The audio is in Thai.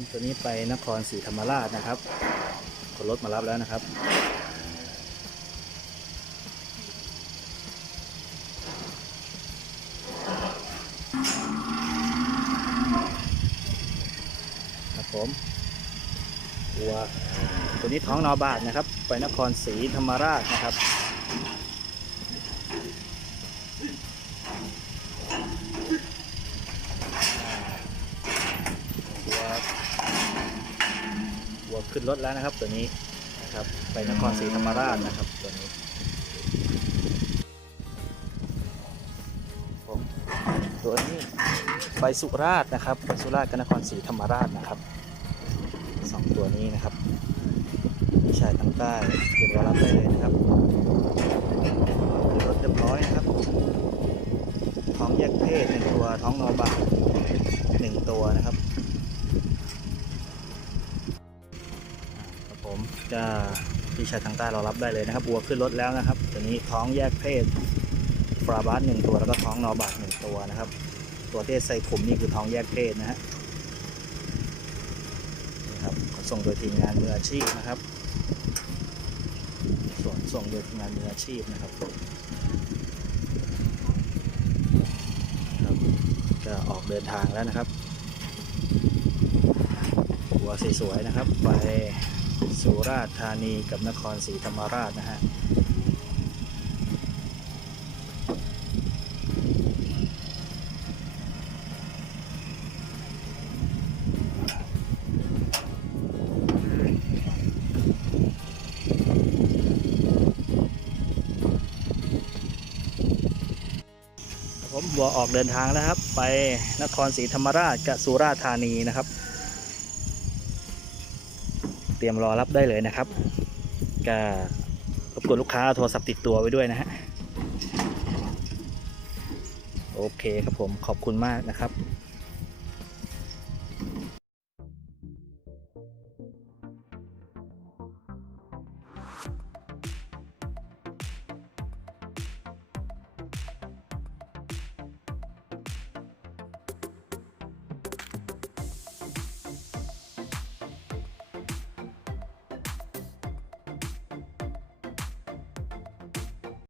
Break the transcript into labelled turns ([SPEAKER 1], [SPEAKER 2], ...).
[SPEAKER 1] ผมตัวนี้ไปนครศรีธรรมราชนะครับ คนรถมารับแล้วนะครับ ครับผมวัวตัวนี้ท้องนอบาทนะครับ ไปนครศรีธรรมราชนะครับ วัววัว ขึ้นรถแล้วนะครับ ตัวนี้นะครับไปนครศรีธรรมราชนะครับตัวนี้ตัวนี้ไปสุราษฎร์นะครับไปสุราษฎร์กับนครศรีธรรมราชนะครับสองตัวนี้นะครับพี่ชายทางใต้เดี๋ยวรอรับได้เลยนะครับขึ้นรถเรียบร้อยนะครับ ท้องแยกเพศหนึ่งตัวท้องนอบาหนึ่งตัวนะครับ ครับผมจะพี่ชายทางใต้เรารับได้เลยนะครับวัวขึ้นรถแล้วนะครับตัวนี้ท้องแยกเพศฟราบาสหนึ่งตัวแล้วก็ท้องนอบาทหนึ่งตัวนะครับ ตัวที่ใส่ขุมนี่คือท้องแยกเพศนะฮะนะครับส่งโดยทีมงานมืออาชีพนะครับ ส่วนส่งโดยทีมงานมืออาชีพนะครับครับจะออกเดินทางแล้วนะครับหัวสวยๆนะครับไป สุราษฎร์ธานีกับนครศรีธรรมราชนะฮะผมบัวออกเดินทางแล้วครับ ไปนครศรีธรรมราชกับสุราษฎร์ธานีนะครับ เตรียมรอรับได้เลยนะครับก็รบกวนลูกค้าโทรศัพท์ติดตัวไว้ด้วยนะฮะโอเคครับผมขอบคุณมากนะครับ